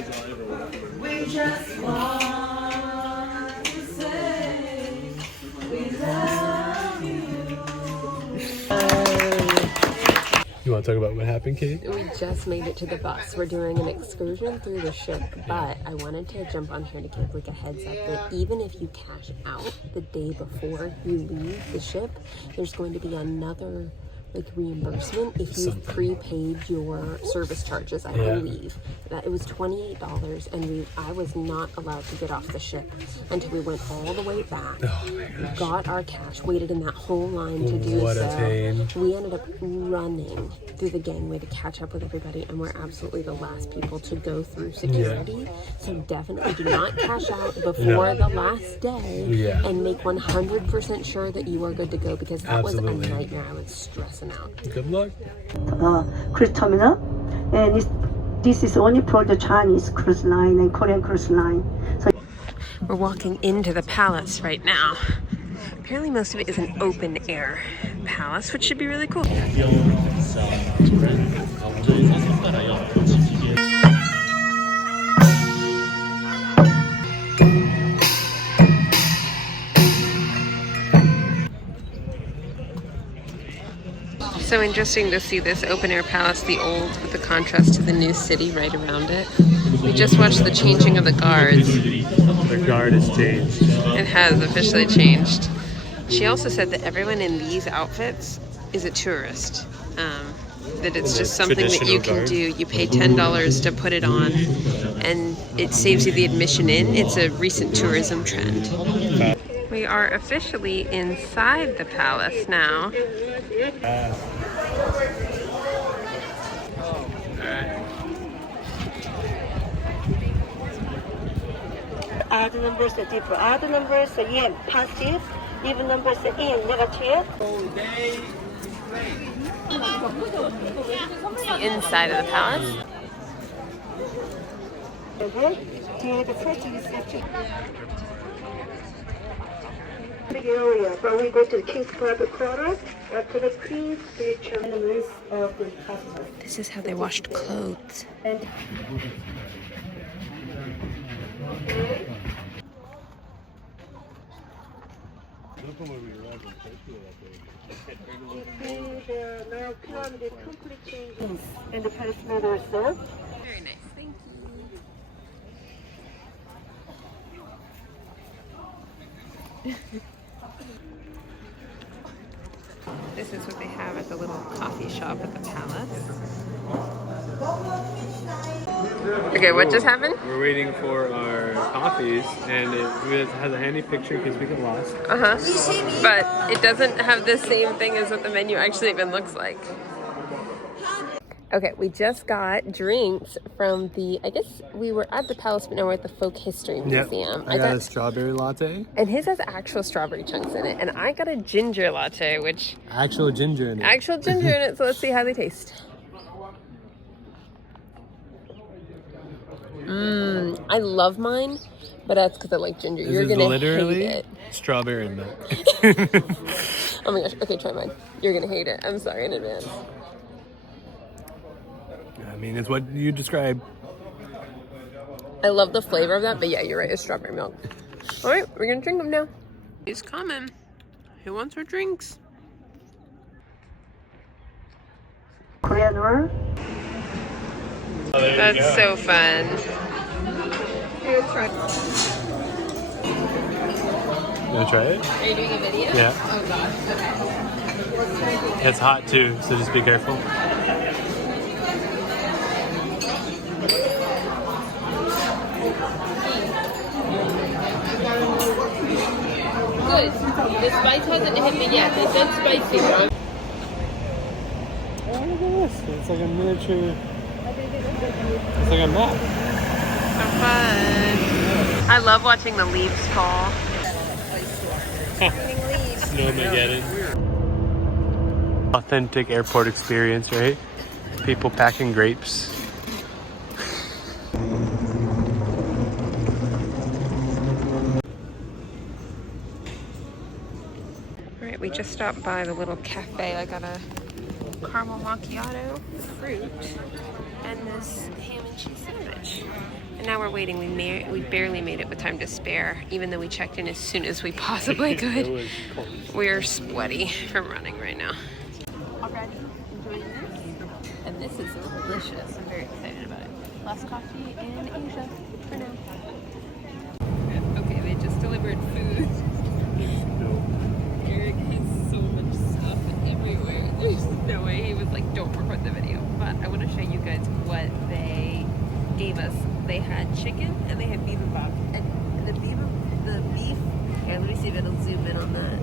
We just want to say we love you. You want to talk about what happened, Kate? We just made it to the bus. We're doing an excursion through the ship, but I wanted to jump on here to give like a heads up that even if you cash out the day before you leave the ship, there's going to be another like reimbursement if you've prepaid your service charges, I believe. That it was $28 and I was not allowed to get off the ship until we went all the way back, got our cash, waited in that whole line to do What a pain. We ended up running through the gangway to catch up with everybody, and we're absolutely the last people to go through security. So definitely do not cash out before the last day and make 100% sure that you are good to go, because that was a nightmare. I was stressing out. Good luck. Cruise terminal, and this is only for the Chinese cruise line and Korean cruise line. So we're walking into the palace right now. Apparently most of it is an open air palace, which should be really cool. So interesting to see this open air palace, the old with the contrast to the new city right around it. We just watched the changing of the guards. The guard has changed. It has officially changed. She also said that everyone in these outfits is a tourist. That it's just something that you can do. You pay $10 to put it on, and it saves you the admission in. It's a recent tourism trend. We are officially inside the palace now. odd numbers are different. Odd numbers are in positive, even numbers are in negative. Inside of the palace. The first reception. Big area, but we go to the King's private quarter after the Queen's spiritual enemies of the castle. This is how they washed clothes. And now pyramid complete changes in the palace matter itself. Very nice, thank you. This is what they have at the little coffee shop at the palace. Okay, what just happened? We're waiting for our coffees, and it has a handy picture in case we get lost. But it doesn't have the same thing as what the menu actually even looks like. Okay, we just got drinks from the, I guess we were at the palace, but now we're at the Folk History Museum. I got a strawberry latte. And his has actual strawberry chunks in it. And I got a ginger latte, which... Actual ginger in it. Actual ginger in it, so let's see how they taste. I love mine, but that's because I like ginger. This You're is gonna literally hate it. Strawberry and milk. Oh my gosh, okay, try mine. You're gonna hate it. I'm sorry in advance. I mean, it's what you described. I love the flavor of that, but yeah, you're right, it's strawberry milk. All right, we're gonna drink them now. He's coming. Who wants our drinks? Korean roll. That's so fun. You wanna try it? Are you doing a video? Yeah. Oh gosh, okay. It's hot too, so just be careful. Good. The spice hasn't hit me yet. They said spicy. Oh, look at this. It's like a miniature. It's like a map. So fun. I love watching the leaves fall. Snowmageddon. Authentic airport experience, right? People packing grapes. Alright, we just stopped by the little cafe. I got a caramel macchiato, fruit, and this ham and cheese sandwich. And now we're waiting. We barely made it with time to spare, even though we checked in as soon as we possibly could. We're sweaty from running right now. Already enjoying this, and this is delicious. I'm very excited about it. Last coffee in Asia for now. Okay, they just delivered food. Eric has so much stuff everywhere. There's no way. He was like, don't record the video. But I want to show you guys what they gave us. They had chicken and they had bibimbap. And the beef, here, let me see if it'll zoom in on that.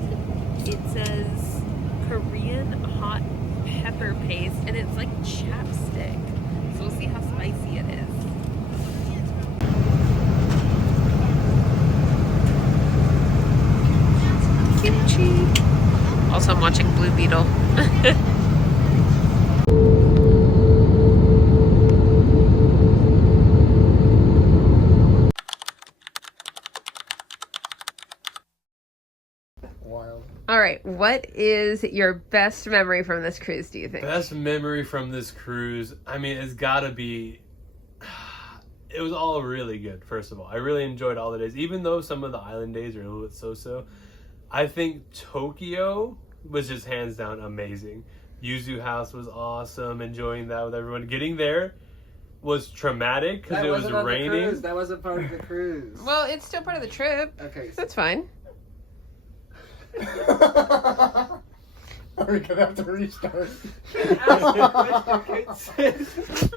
It says Korean hot pepper paste and it's like chapstick. So we'll see how spicy it is. Kimchi. Also, I'm watching Blue Beetle. Wild. All right, what is your best memory from this cruise, do you think? Best memory from this cruise, I mean, it's gotta be, it was all really good, first of all. I really enjoyed all the days, even though some of the island days are a little bit so-so. I think Tokyo was just hands down amazing. Yuzu House was awesome, enjoying that with everyone. Getting there was traumatic because it was raining. That wasn't part of the cruise. Well, it's still part of the trip. Okay. That's fine. Are we gonna have to restart?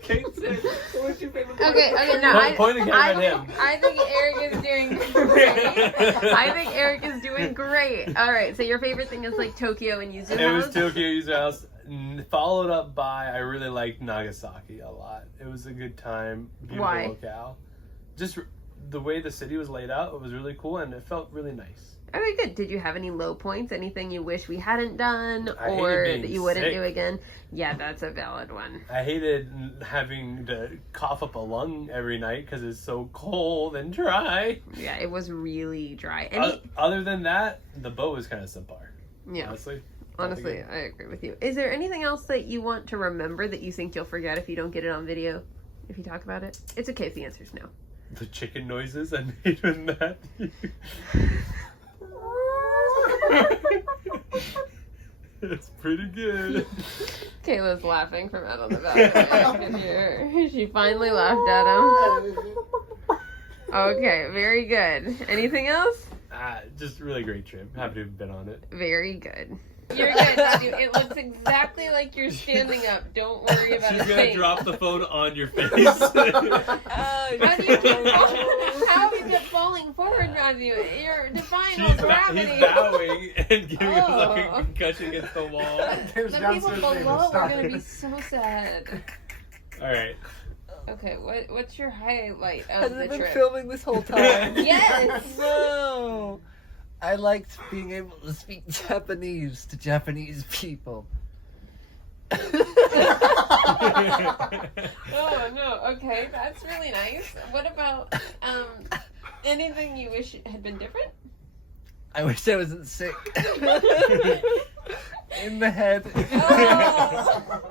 Kate said, what's your favorite part? Okay, no, Point the camera at him. I think Eric is doing great. I think Eric is doing great. All right, so your favorite thing is like Tokyo and Yuzu House? It was Tokyo Yuzu House, followed up by, I really liked Nagasaki a lot. It was a good time. Beautiful Why? locale. Just the way the city was laid out, it was really cool and it felt really nice. Okay, good. Did you have any low points? Anything you wish we hadn't done I hated or being that you wouldn't sick. do again? Yeah, that's a valid one. I hated having to cough up a lung every night because it's so cold and dry. Yeah, it was really dry. Other than that, the boat was kind of subpar. Yeah. Honestly. Honestly, I agree with you. Is there anything else that you want to remember that you think you'll forget if you don't get it on video? If you talk about it? It's okay if the answer's no. The chicken noises I made when that. It's pretty good. Kayla's laughing from out on the balcony. I can hear her. She finally laughed at him. Okay, very good. Anything else? Just a really great trip. Happy to have been on it. Very good. You're good, Matthew. It looks exactly like you're standing up. Don't worry about She's it. gonna drop the phone on your face. How is it falling forward, Matthew? You're defying all gravity. He's bowing and giving us like Oh. a concussion against the wall. The people below are gonna be so sad. All right. Okay, what's your highlight of Has the it been trip? filming this whole time? Yes. No. I liked being able to speak Japanese to Japanese people. Oh no. Okay, that's really nice. What about anything you wish had been different? I wish I wasn't sick. In the head. Oh.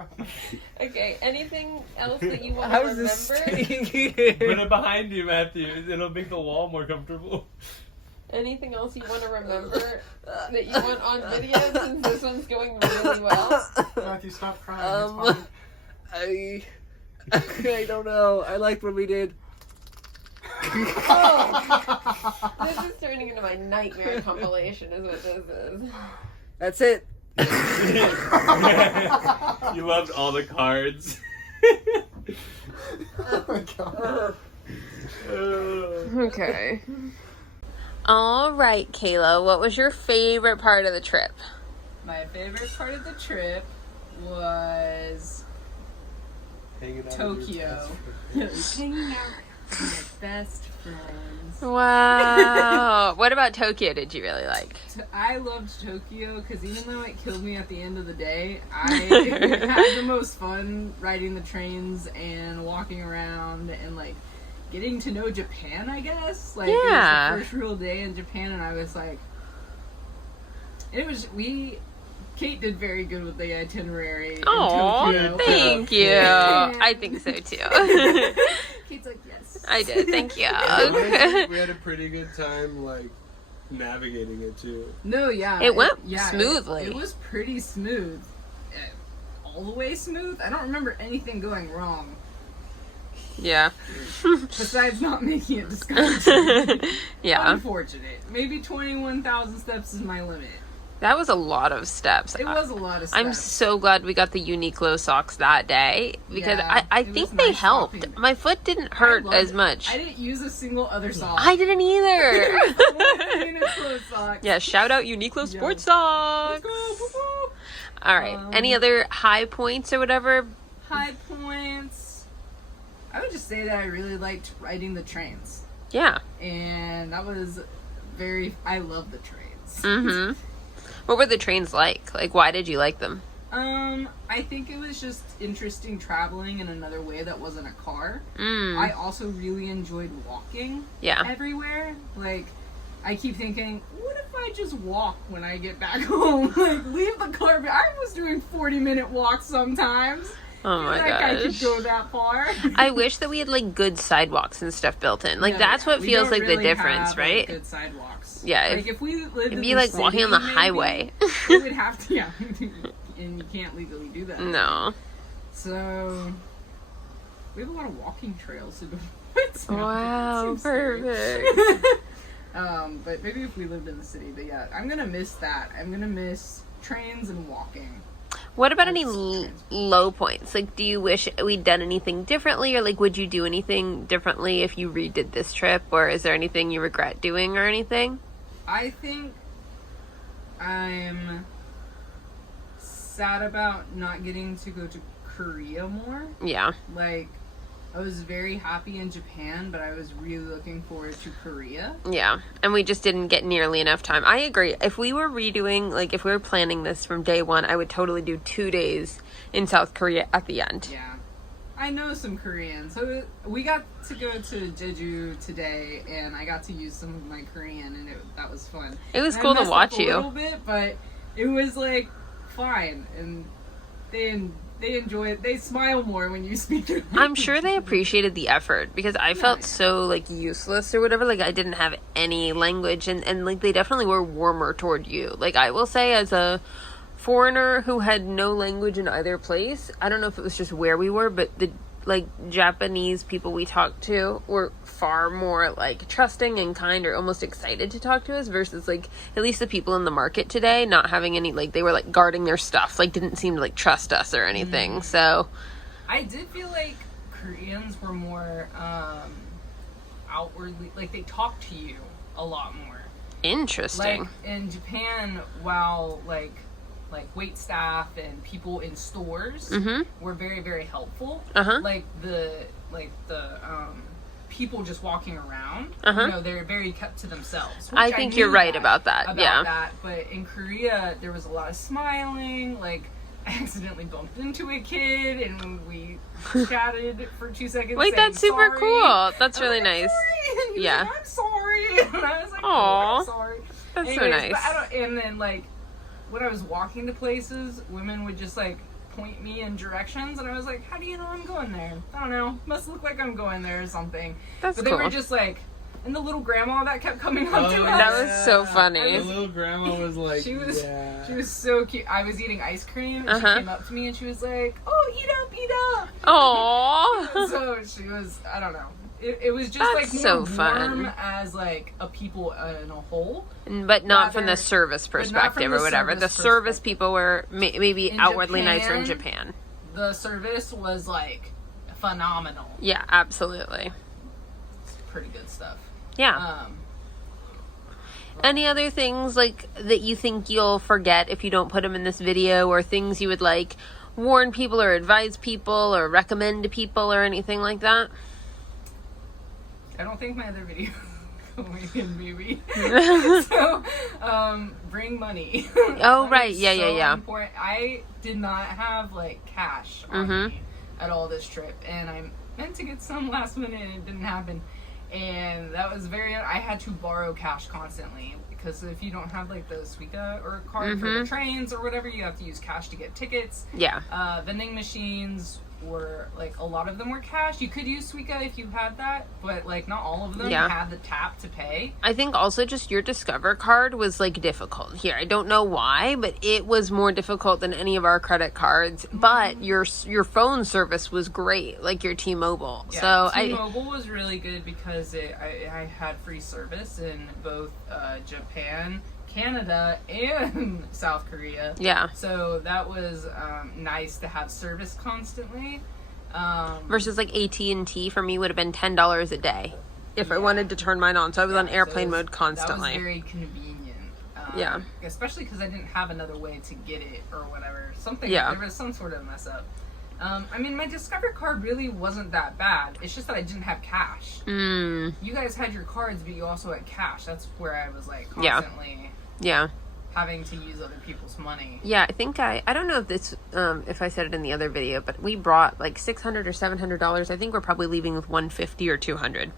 Okay. Anything else that you want to How's this remember? staying here? Put it behind you, Matthew. It'll make the wall more comfortable. Anything else you want to remember that you want on video since this one's going really well? Matthew, stop crying. It's fine. I don't know. I liked what we did. Oh, this is turning into my nightmare compilation is what this is. That's it. You loved all the cards. Oh my god. Okay. All right, Kayla, what was your favorite part of the trip? My favorite part of the trip was Tokyo. Hanging out with my best friends. Wow. What about Tokyo did you really like? I loved Tokyo because even though it killed me at the end of the day, I had the most fun riding the trains and walking around and like getting to know Japan, I guess. Like, Yeah. it was the first real day in Japan, and I was like, we Kate did very good with the itinerary. in Oh, Tokyo. thank you. Yeah. I think so too. Kate's like, yes. I did. Thank you. Honestly, we had a pretty good time, like, navigating it, too. No, yeah. It went yeah, smoothly. It was pretty smooth. All the way smooth. I don't remember anything going wrong. Yeah. Besides not making it disgusting. Yeah. Unfortunate. Maybe 21,000 steps is my limit. That was a lot of steps. It was a lot of steps. I'm so glad we got the Uniqlo socks that day because Yeah, I it was think they nice helped. shopping. My foot didn't I hurt loved as it. much. I didn't use a single other sock. I didn't either. Uniqlo socks. Yeah, shout out Uniqlo sports Let's socks. go. Woo-hoo. All right. Any other high points or whatever? High points. I would just say that I really liked riding the trains. Yeah. And that was I love the trains. Mm-hmm. What were the trains like? Like, why did you like them? I think it was just interesting traveling in another way that wasn't a car. Mm. I also really enjoyed walking Yeah. everywhere. Like, I keep thinking, what if I just walk when I get back home? Like, leave the car. I was doing 40-minute walks sometimes. Oh my Like, I could gosh. go that far. I wish that we had like good sidewalks and stuff built in. Like No, that's what we feels don't like the really difference, have, right? Like, good sidewalks. Yeah, Like if we lived It'd in be the like walking on the city, highway. maybe, we would have to. Yeah, and you can't legally do that. No. So we have a lot of walking trails. It's not- Wow, it's scary. perfect. But maybe if we lived in the city. But yeah, I'm gonna miss that. I'm gonna miss trains and walking. What about any That's low points? Like, do you wish we'd done anything differently, or like, would you do anything differently if you redid this trip, or is there anything you regret doing or anything? I think I'm sad about not getting to go to Korea more. Yeah. Like, I was very happy in Japan, but I was really looking forward to Korea. Yeah, and we just didn't get nearly enough time. I agree. If we were redoing, like, if we were planning this from day one, I would totally do 2 days in South Korea at the end. Yeah. I know some Korean. So we got to go to Jeju today, and I got to use some of my Korean, and that was fun. It was And I cool to messed watch up a you. little bit, but it was, like, fine. And they enjoy it. They smile more when you speak to them. I'm sure they appreciated the effort because I felt so like useless or whatever. Like I didn't have any language and like they definitely were warmer toward you. Like I will say as a foreigner who had no language in either place, I don't know if it was just where we were, but the like Japanese people we talked to were far more like trusting and kind or almost excited to talk to us versus like at least the people in the market today not having any like they were like guarding their stuff, like didn't seem to like trust us or anything. So I did feel like Koreans were more outwardly, like they talk to you a lot more. interesting. Like in Japan, while like wait staff and people in stores were very, very helpful. Like the people just walking around, you know, they're very kept to themselves. I think you're right about that. Yeah. That. But in Korea, there was a lot of smiling. Like I accidentally bumped into a kid and we chatted for 2 seconds. Wait, saying, that's super "Sorry." cool. That's I'm really like, nice. "Sorry." And he was Yeah. like, I'm sorry. And I was like, Aw. oh, I'm sorry. That's so Anyways, nice. but and then like when I was walking to places, women would just like point me in directions, and I was like, how do you know I'm going there? I don't know. Must look like I'm going there or something. That's but they cool. were just like, and the little grandma that kept coming up to us. That was so funny. The little grandma was like, She was yeah. she was so cute. I was eating ice cream, and she came up to me and she was like, "Oh, eat up, eat up." Aww. So she was, I don't know. It was just That's like more so warm fun. as like a people in a whole. But not from the Rather- service but not from perspective the or whatever. The service service perspective. people were maybe In outwardly nicer in Japan, Japan. The service was like phenomenal. Yeah, absolutely. Pretty good stuff. Yeah. Any other things like that you think you'll forget if you don't put them in this video, or things you would like warn people or advise people or recommend to people or anything like that? I don't think my other video going in maybe. So, bring money. Oh, Money right. is Yeah, yeah, so yeah. important. I did not have like cash on me at all this trip, and I meant to get some last minute and it didn't happen. And that was I had to borrow cash constantly. because if you don't have like the Suica or card for the trains or whatever, you have to use cash to get tickets. Yeah. Vending machines were like, a lot of them were cash. You could use Suica if you had that, but like not all of them had the tap to pay. I think also just your Discover card was like difficult here. I don't know why, but it was more difficult than any of our credit cards. But your phone service was great, like your T-Mobile. Yeah, So T-Mobile was really good because I had free service in both Japan, Canada, and South Korea. Yeah. So that was nice to have service constantly. Versus like AT&T for me would have been $10 a day if I wanted to turn mine on. So I was on airplane mode constantly. That was very convenient. Yeah. Especially because I didn't have another way to get it or whatever. Yeah. There was some sort of mess up. I mean, my Discover card really wasn't that bad. It's just that I didn't have cash. You guys had your cards, but you also had cash. That's where I was like constantly having to use other people's money. Yeah, I think I don't know if this if I said it in the other video, but we brought like $600 or $700. I think we're probably leaving with $150 or $200.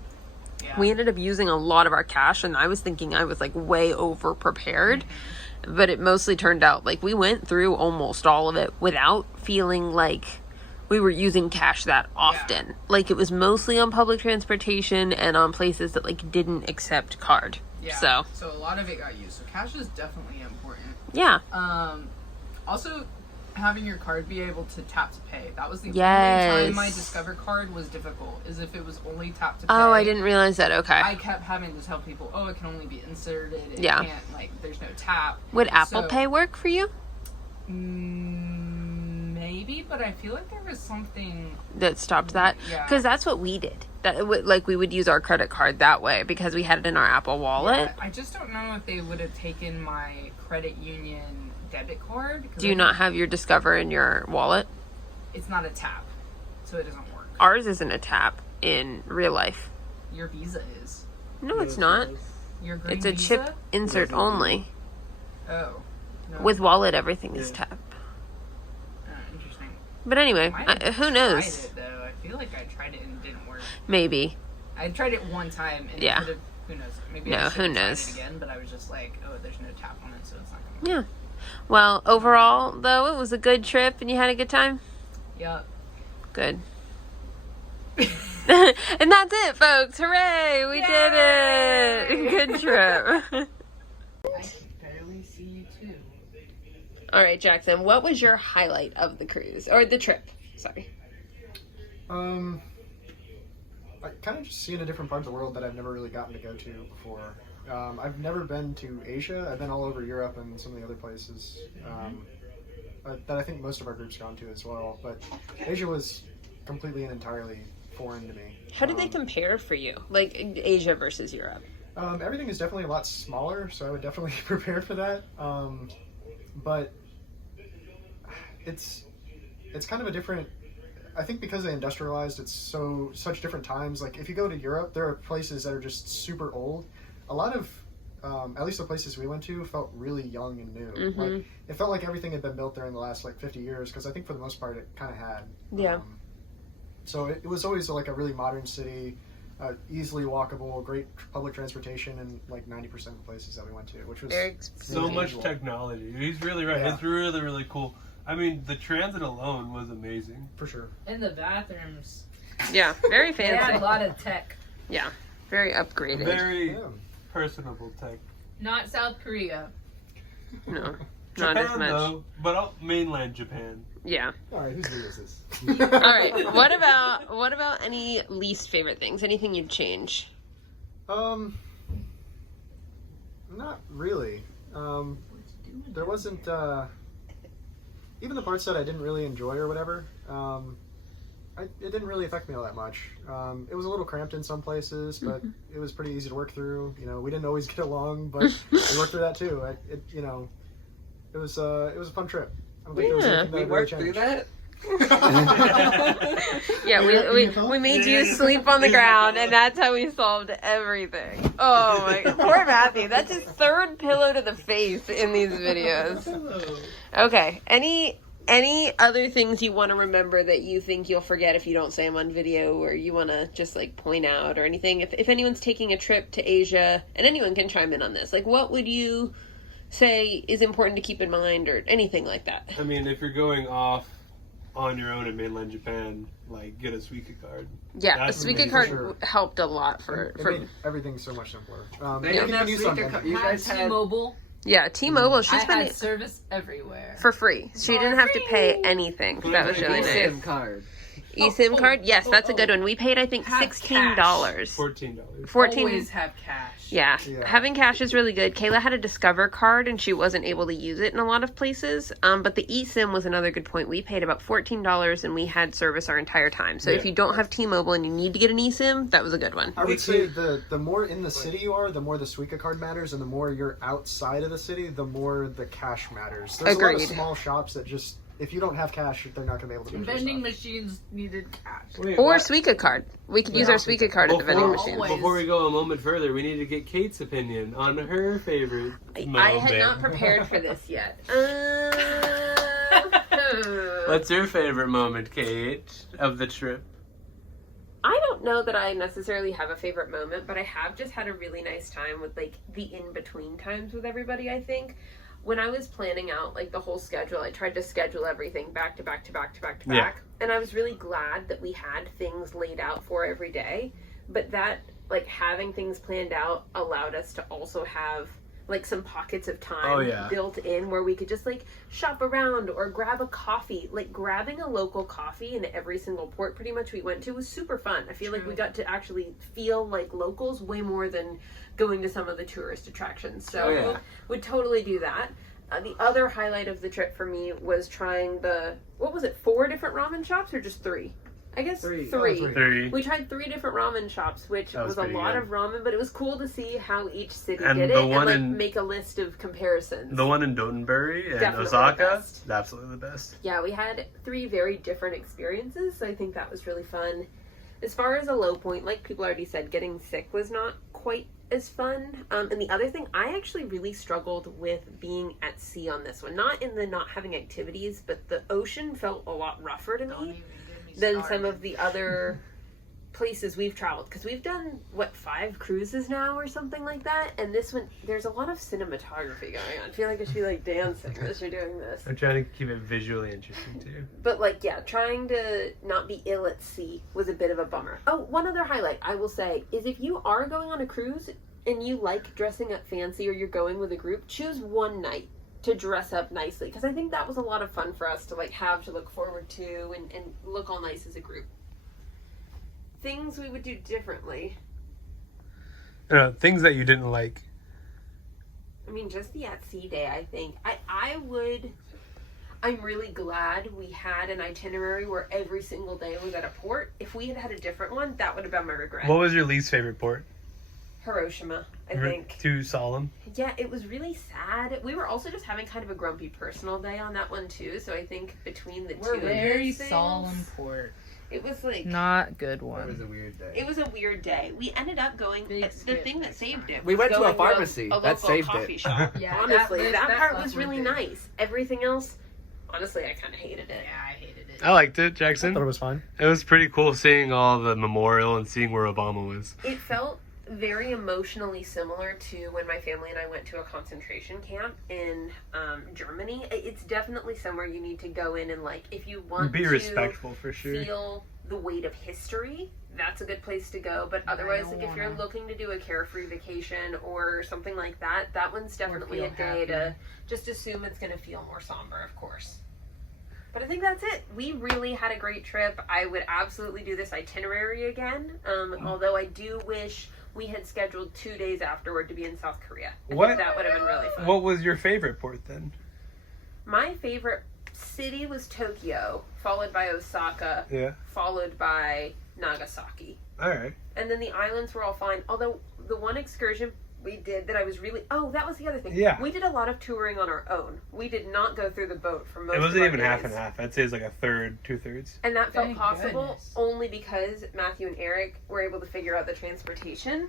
Yeah. We ended up using a lot of our cash, and I was thinking I was like way over prepared. But it mostly turned out like we went through almost all of it without feeling like we were using cash that often. Yeah. Like it was mostly on public transportation and on places that like didn't accept card. Yeah. So a lot of it got used. So cash is definitely important. Yeah. Also, having your card be able to tap to pay. That was the only Yes. time my Discover card was difficult, is if it was only tap to pay. Oh, I didn't realize that. Okay. I kept having to tell people, oh, it can only be inserted. It Yeah. can't, like, there's no tap. Would Apple So- Pay work for you? Maybe, but I feel like there was something. That stopped that? Yeah. Because that's what we did. Like we would use our credit card that way because we had it in our Apple Wallet. Yeah, I just don't know if they would have taken my credit union debit card. 'Cause Do you not have your Discover in your wallet? It's not a tap, so it doesn't work. Ours isn't a tap in real life. Your Visa is. No, it's not. Your green It's a Visa? chip insert only. Oh. No. With wallet, everything is tap. Interesting. But anyway, Might have who knows? Tried it, though. I feel like I tried it and it didn't work. Maybe. I tried it one time and Yeah. it could have. Who knows? Maybe No, I should who have tried knows? it again, but I was just like, oh, there's no tap on it, so it's not gonna work. Yeah. Well, overall, though, it was a good trip and you had a good time? Yep. Good. And that's it, folks. Hooray! We did it! Good trip. I can barely see you too. All right, Jackson, what was your highlight of the cruise? Or the trip? Sorry. I kind of just seeing a different part of the world that I've never really gotten to go to before. I've never been to Asia. I've been all over Europe and some of the other places that I think most of our group's gone to as well. But Asia was completely and entirely foreign to me. How did they compare for you? Like Asia versus Europe? Everything is definitely a lot smaller, so I would definitely be prepared for that. But it's kind of a different. I think because they industrialized, it's such different times. Like if you go to Europe, there are places that are just super old. A lot of, at least the places we went to, felt really young and new. Mm-hmm. Like it felt like everything had been built there in the last like 50 years. Because I think for the most part, it kind of had. Yeah. So it was always like a really modern city, easily walkable, great public transportation, in like 90% of the places that we went to, which was So much unusual. technology. He's really right. Yeah. It's really, really cool. I mean, the transit alone was amazing. For sure. And the bathrooms. Yeah, very They had a fancy. lot of tech. Yeah, very upgraded. Very Yeah. personable tech. Not South Korea. No, Japan, not as much. though, but mainland Japan. Yeah. All right, whose video is this? All right. What about any least favorite things? Anything you'd change? Not really. There wasn't even the parts that I didn't really enjoy or whatever. It didn't really affect me all that much. It was a little cramped in some places, but it was pretty easy to work through. You know, we didn't always get along, but we worked through that too. It was a fun trip. I don't think there was Yeah. anything that We really worked through changed. that. Yeah, we made you sleep on the ground, and that's how we solved everything. Oh my, poor Matthew. That's his third pillow to the face in these videos. Okay, any Any other things you want to remember that you think you'll forget if you don't say them on video, or you want to just like point out or anything? If anyone's taking a trip to Asia, and anyone can chime in on this, like what would you say is important to keep in mind or anything like that? I mean, if you're going off on your own in mainland Japan, like get a Suica card. Yeah, That's a Suica amazing. card Sure. helped a lot It made everything so much simpler. They you didn't have can use Suica on card. menu. You guys had T-Mobile. Yeah, T-Mobile, she's I been had service everywhere. for free. She didn't have to pay anything. That was really nice. eSIM card. eSIM card? Yes, that's a good one. We paid, I think, Have $16. $14. 14. Always have cash. Yeah. Yeah. Having cash is really good. Kayla had a Discover card and she wasn't able to use it in a lot of places. But the eSIM was another good point. We paid about $14 and we had service our entire time. So if Yeah. you don't have T-Mobile and you need to get an eSIM, that was a good one. I would say the more in the city you are, the more the Suica card matters, and the more you're outside of the city, the more the cash matters. There's a lot Agreed. of small shops that just, if you don't have cash, they're not going to be able to do your Vending stuff. machines needed cash. Wait, Or what? Suica card. We could use our Suica card at the vending machine. Always. Before we go a moment further, we need to get Kate's opinion on her favorite moment. I had not prepared for this yet. What's your favorite moment, Kate, of the trip? I don't know that I necessarily have a favorite moment, but I have just had a really nice time with like the in-between times with everybody, I think. When I was planning out like the whole schedule, I tried to schedule everything back to back to back to back to Yeah. back. And I was really glad that we had things laid out for every day. But that, like having things planned out allowed us to also have like some pockets of time built in where we could just like shop around or grab a coffee. Like grabbing a local coffee in every single port pretty much we went to was super fun. I feel like we got to actually feel like locals way more than going to some of the tourist attractions. So would totally do that. The other highlight of the trip for me was trying the, what was it, 4 different ramen shops or just 3? I guess 3. Three. We tried 3 different ramen shops, which That was a pretty lot good. of ramen, but it was cool to see how each city And did the it one and like in- make a list of comparisons. The one in Dotonbori and Definitely the Osaka, best. absolutely the best. Yeah, we had 3 very different experiences, so I think that was really fun. As far as a low point, like people already said, getting sick was not quite as fun. And the other thing, I actually really struggled with being at sea on this one. Not in the not having activities, but the ocean felt a lot rougher to me than some of the other places we've traveled, because we've done 5 cruises now or something like that, and this one there's a lot of cinematography going on. I feel like I should be like dancing as you're doing this, I'm trying to keep it visually interesting too. but like trying to not be ill at sea was a bit of a bummer. Oh, one other highlight I will say is if you are going on a cruise and you like dressing up fancy or you're going with a group, choose one night to dress up nicely, because I think that was a lot of fun for us to like have to look forward to and look all nice as a group. Things we would do differently. Things that you didn't like. I mean, just the at sea day, I think. I'm really glad we had an itinerary where every single day was at a port. If we had had a different one, that would have been my regret. What was your least favorite port? Hiroshima, I think. Too solemn? Yeah, it was really sad. We were also just having kind of a grumpy personal day on that one, too. So I think between the We're two very things, solemn port. It was like... Not good It one. was a weird day. It was a weird day. We ended up going. Big The skip thing that next saved time. it. We was went to a going pharmacy. a That local saved coffee it. shop. Yeah, Honestly, that part left was one really thing. nice. Everything else, honestly, I kind of hated it. Yeah, I hated it. I liked it, I Jackson. thought it was fine. It was pretty cool seeing all the memorial and seeing where Obama was. It felt very emotionally similar to when my family and I went to a concentration camp in Germany. It's definitely somewhere you need to go in and like, if you want Be to respectful for sure. feel the weight of history, that's a good place to go. But otherwise, like if you're looking to do a carefree vacation or something like that, that one's definitely a feel day happy. to just assume it's going to feel more somber, of course. But I think that's it. We really had a great trip. I would absolutely do this itinerary again. Although I do wish we had scheduled 2 days afterward to be in South Korea. I think that would have been really fun. What was your favorite port then? My favorite city was Tokyo, followed by Osaka, Yeah. followed by Nagasaki. Alright. And then the islands were all fine. Although the one excursion we did that I was really... Oh, that was the other thing. Yeah. We did a lot of touring on our own. We did not go through the boat for most It of wasn't our even half days. and half. I'd say it's like a third, 2/3. And that felt Thank possible only goodness. because Matthew and Eric were able to figure out the transportation.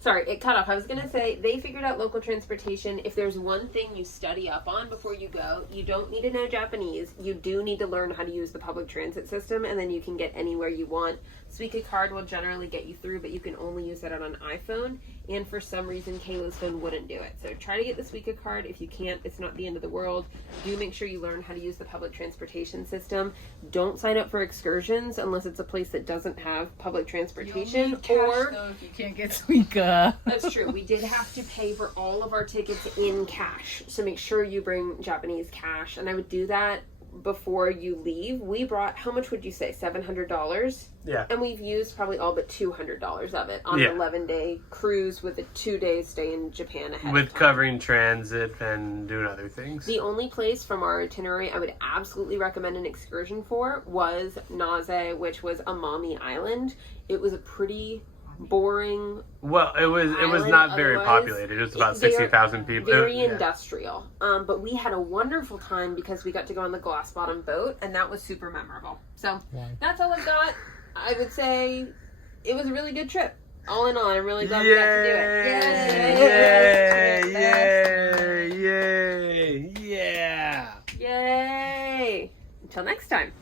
Sorry, it cut off. I was going to say they figured out local transportation. If there's one thing you study up on before you go, you don't need to know Japanese. You do need to learn how to use the public transit system, and then you can get anywhere you want. Suica card will generally get you through, but you can only use that on an iPhone. And for some reason, Kayla's phone wouldn't do it. So try to get the Suica card. If you can't, it's not the end of the world. Do make sure you learn how to use the public transportation system. Don't sign up for excursions unless it's a place that doesn't have public transportation. Cash, though, if you can't get Suica. That's true. We did have to pay for all of our tickets in cash. So make sure you bring Japanese cash. And I would do that before you leave. We brought, how much would you say? $700? Yeah. And we've used probably all but $200 of it on an 11-day cruise with a 2-day stay in Japan ahead With of time. covering transit and doing other things. The only place from our itinerary I would absolutely recommend an excursion for was Naze, which was Amami Island. It was a pretty boring, Well, it was island not very otherwise. populated. It was about Very- 60,000 people. very Yeah. industrial. But we had a wonderful time because we got to go on the glass bottom boat, and that was super memorable. So that's all I've got. I would say it was a really good trip. All in all, I'm really glad we got to do it. Yay! Yay! Yeah! Yay! Until next time.